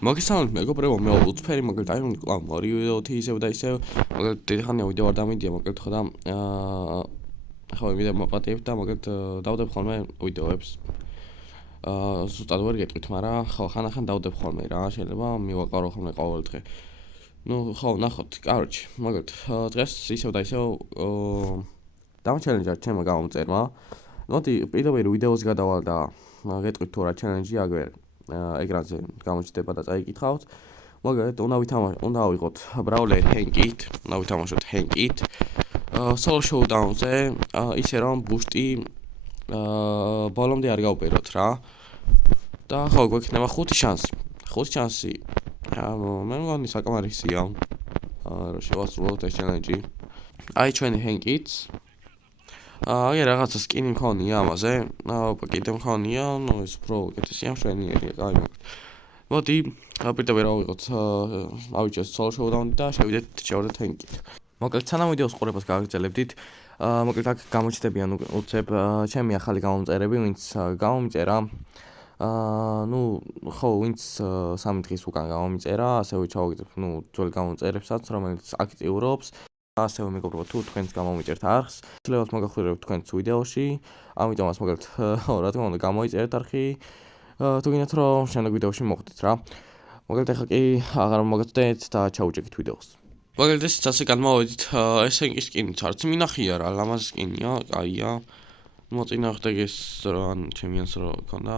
მოგესალმებით მეგობრებო, მე უცფერი, მოკლედ აი კლავ ორი ვიდეოთი ისევ და ისევ, მოკლედ დიდხანია ვიდეო არ დამიდია, მოკლედ ხო და ხო ვიდეო მოპატიებ და მოკლედ დავდებ ხოლმე ვიდეოებს. ზუსტად ვერ გეტყვით, მაგრამ ხო ხან-ახან დავდებ ხოლმე რა, შეიძლება მივაყარო ხოლმე ყოველ დღე. ნუ ხო, ნახოთ, კაროჩი, მოკლედ დღეს ისევ და ისევ დავჩელენჯა ჩემმა გამომწერმა. მოდი პირდაპირ ვიდეოს გადავალ და გეტყვით თუ რა ჩელენჯი აგვერ ეკრანზე გამოჩნდება და წაიკითხავთ. მოგეთ, უნდა ავიღოთ Brawler Hankit, უნდა ვითამაშოთ Hankit. Solo Showdown-ზე ისე რომ ბუშტი ბოლომდე არ გავუპიროთ რა. და ხო, გვექნება 5 შანსი. 5 შანსი. მე მგონი საკმარისია. რომ შევასრულოთ ეს ჩელენჯი. აი ჩვენი Hankit-ს. აი რაღაცა სკინი მქონია ამაზე. კიდე მქონია, ნუ ეს უფრო უკეთესია მშვენიერია, კაი. მოდი, პირდაპირ ავიღოთ, ავიჭერთ Solo Showdown-ი და შევიდეთ Hankit. მოკლედ, სანამ ვიდეოს ყურებას გაგრძელებდით, მოკლედ აქ გამოჩნდებიან უცებ ჩემი ახალი გამომწერები, ვინც გამომწერა. ნუ ხო, ვინც 3 დღის უკან გამომწერა, ასევე ჩავაგდებ, ნუ ძველ გამომწერებსაც, რომელიც აქტიურობს. ასევე მეგობრებო, თუ თქვენს გამომიწერთ არხს, შეიძლება მოგახურებთ თქვენს ვიდეოში, ამიტომაც მოკლედ, რა თქმა უნდა, გამოიწერეთ არხი, თუ გინდათ რომ შემდეგ ვიდეოში მოხვდეთ რა. მოკლედ ახლა კი აღარ მოგეცდეთ და ჩაუჭერთ ვიდეოს. მოკლედ ესეც ასე გადმოვედით, ეს Hankit სკინიც არც მინახია რა, ლამაზი სკინია, კაია. მოწინააღმდეგ ეს ან ჩემიანს რო ქონდა,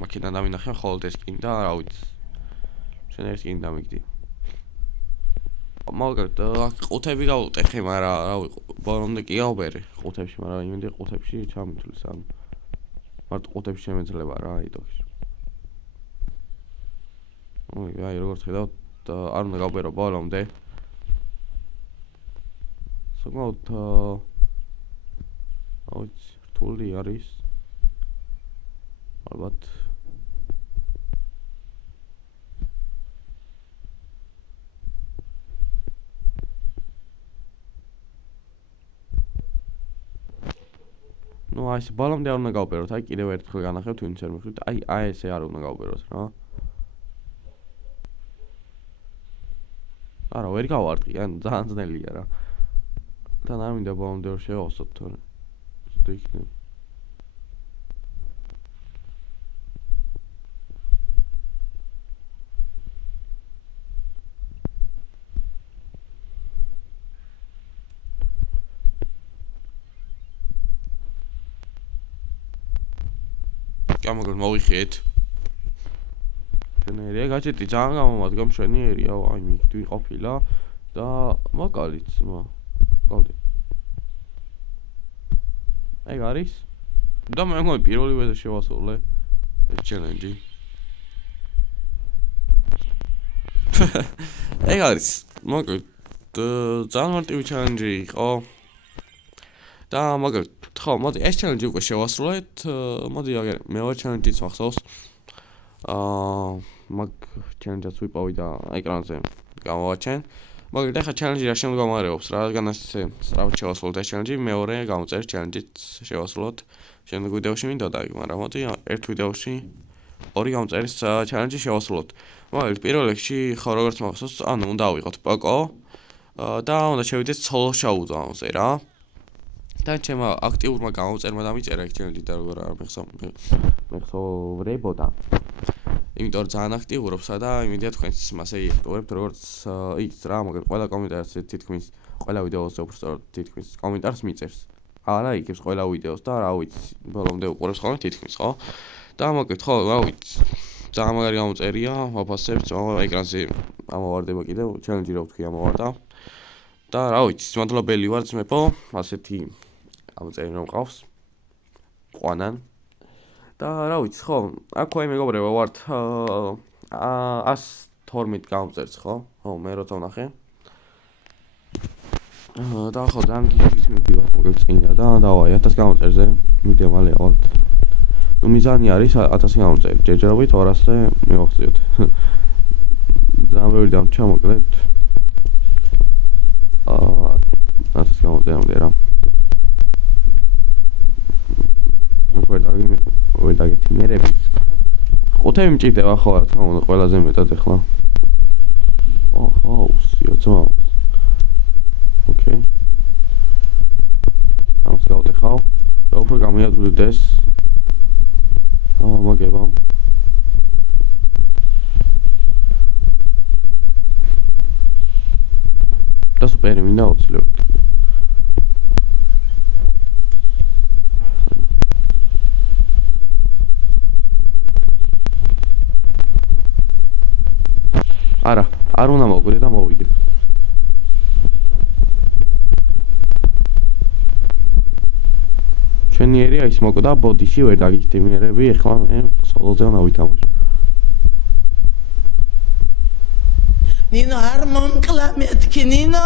მაქედან დავინახე მხოლოდ ეს სკინი და რა ვიცი. შენ ეს სკინი დამიგდი. მოკლედ ყუთები გავუტეხე, მაგრამ რა ვიყო, ბოლომდე კი გავბერე ყუთებში, მაგრამ იმედი ყუთებში ჩამითვლის, ანუ მარტო ყუთებში შემეძლება რა, აიტოქში. აი, როგორც ხედავთ, არ უნდა გავბერო ბოლომდე. საკმაოდ რთული არის. ალბათ ნუ აი ეს ბოლომდე არ უნდა გავბეროთ, აი კიდევ ერთხელ განახევთ, ვინც არ მიხვდით, აი ესე არ უნდა გავბეროთ რა. არა, ვერ გავარდყი, ან ძალიან ძნელია რა. თან არ მინდა ბოლომდე რომ შევავსოთ, თორე ცოტა იქნება. გამოგულ მოვიხეთ. მშვენიერია, გაჭეტი ძალიან გამომადგა, მშვენიერია, აი მიგდვი ყოფილა და მოკალიც, მოკალდი. ეგ არის? და მე მგონი პირველივეზე შევასრულე ეს ჩელენჯი. ეგ არის, მოკლედ ძალიან მარტივი ჩელენჯი იყო. და მოკლედ, ხო, მოდი ეს ჩელენჯი უკვე შევასრულეთ. მოდი აგერ მეორე ჩელენჯიც ვახსოვს. მაგ ჩელენჯს ვიპოვი და ეკრანზე გამოვაჩენ. მოკლედ ახლა ჩელენჯი რა შემდგომარეობს, რადგანაც სწრაფად შევასრულოთ ეს ჩელენჯი, მეორე გამოწერეთ ჩელენჯიც შევასრულოთ. შემდეგ ვიდეოში მინდოდა იქ, მაგრამ მოდი ერთ ვიდეოში ორი გამოწერის ჩელენჯი შევასრულოთ. მოკლედ პირველ რიგში ხო როგორც მახსოვს, ანუ უნდა ავიღოთ Poco და უნდა შევიდეთ Solo Showdown-ზე რა. და ჩემმა აქტიურმა გამომწერმა დამიწერა ეს ჩელენჯი და როგორ არ მეხსოვრებოდა. იმიტომ რომ ძალიან აქტიურობს და იმედია თქვენც მასე იღებთ როგორც ის რა, მოკლედ ყველა კომენტარს თითქმის ყველა ვიდეოზე უბრალოდ თითქმის კომენტარს მიწერს. არა, იგებს ყველა ვიდეოს და რა ვიცი, ბოლომდე უყურებს ხოლმე თითქმის, ხო? და მოკლედ ხო, რა ვიცი. ძალიან მაგარი გამოწერია, ვაფასებთ, ეკრანზე ამოვარდება კიდევ, ჩელენჯი რა ვთქვი, ამოვარდა. და რა ვიცი, მადლობელი ვარ ძმებო, ასეთი გამომწერი რომ ყავს. ყვანან. და რა ვიცი, ხო, აქვე მეგობრებო ვართ 112 გამომწერს, ხო? ხო, მე როცა ვნახე. და ხო, ძალიან გიჩვით მივდივარ, მოკლედ წინა და დავაი 1000 გამომწერზე, მივდივარ მალე ავალთ. ნუ მიზანი არის 1000 გამომწერი, ჯერჯერობით 200-ზე მივახციოთ. ძალიან ბევრი დამრჩა, მოკლედ 1000 გამომწერამდე რა. ვერ დაგეთიმერები. აუთები მჭირდება ხო რა თქმა უნდა ყველაზე მეტად ახლა. ჰაუსია ძმაო. ოკეი. ამას გავტეხავ. რა უფრო გამიადვილდეს. მაგება. და სუპერი მინდა აუცილებლად. არა, არ უნდა მოვკვიდე და მოვიგებ. ჩვენიერია ის მოკვდა ბოდიში ვერ დაგიჩდიმიერები, ეხლა მე სოლოზე უნდა ვითამაშო. ნინო არ მომკლა მეთქი ნინო.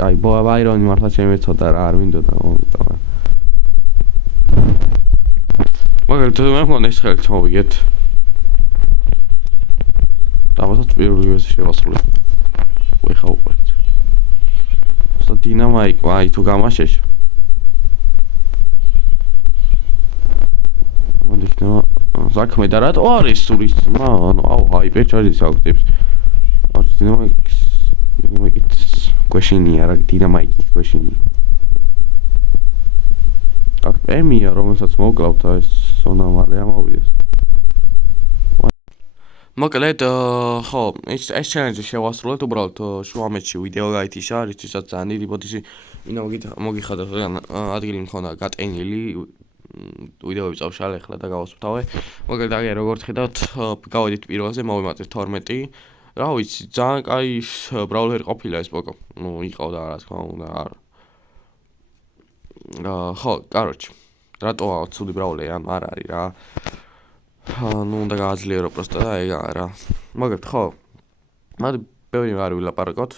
კაი, ბაირონი მართლა შემეცოდა რა, არ მინდოდა მომიტო. მაგალითად მე მგონი ეს ხელით მოვიგეთ. ამასაც პირველი ვერსია შევასრულე. ვეხა უყურეთ. უბრალოდ დინამიკა, აი თუ გამაშეშ. მოდიქნა, საქმე და რატო არის სულის ძმა? ანუ აუ ჰაიპერჩარჯის აქტივს. არის დინამიკის question-ია რა, დინამიკის question-ი. აქ პემია, რომელსაც მოვკლავთ ეს სონამალე ამოვიდეს. მოკლედ ხო ეს ჩელენჯი შევასრულეთ უბრალოდ შუამეთში ვიდეო გაითიშა რისთვისაც ძალიან დიდი ბოდიში მოგიხადოთ რადგან ადგილი მქონდა გატენილი ვიდეოები წავშალე ახლა და გავასუფთავე მოკლედ აგერ როგორც ხედავთ გავედით პირველზე მოვიმატეთ 12 რა ვიცი ძალიან კაი ბრაულერი ყოფილა ეს პოკო ნუ იყავდა რა თქმა უნდა ხო კაროჩ რატოა ცუდი ბრაულერი ან არ არის რა ну უნდა გააძლიერო პროსტა და ეგა რა. მაგალითად ხო. მოდი ბევრი არ ვილაპარაკოთ.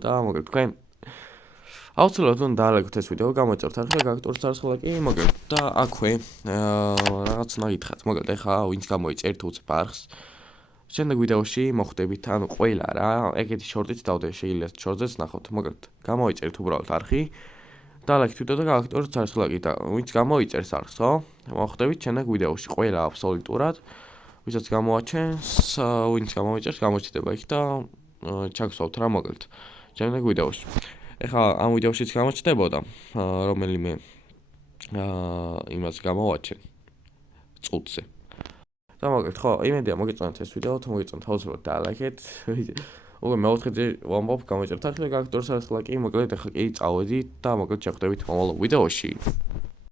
და მაგალითად თქვენ აუცილებლად უნდა დაალეგოთ ეს ვიდეო, გამოიწერთ არხი და გაგტურთ არხლა კი, მაგალითად და აქვე რაღაც უნდა გითხრათ. მაგალითად ეხა ვინც გამოიწერთ უცებ არხს. შემდეგ ვიდეოში მოხვდებით, ანუ ყველა რა, ეგეთი შორტით დავდე, შეიძლება შორტზეც ნახოთ. მაგალითად გამოიწერთ უბრალოდ არხი. დაალეგეთ ვიდეო და გაგტურთ არხლა კი და ვინც გამოიწერს არხს, ხო? მოხვდებით შემდეგ ვიდეოში ყველა აბსოლუტურად ვისაც გამოაჩენს ვინც გამოიწერს გამოჩნდება იქ და ჩაგსვავთ რა მოგელთ შემდეგ ვიდეოში ეხლა ამ ვიდეოშიც გამოჩნდებოდა რომელიმე იმას გამოვაჩენ წუთზე და მოგელთ ხო იმედია მოგეწონათ ეს ვიდეო თუ მოგეწონათ აუცილებლად დაალაიქეთ უკვე მეოთხეზე ვამბობ გამოიწერთ არხი და გაგტურთ არხლა კი მოკლედ ეხლა კი წავედით და მოკლედ შეხვდებით მომავალ ვიდეოში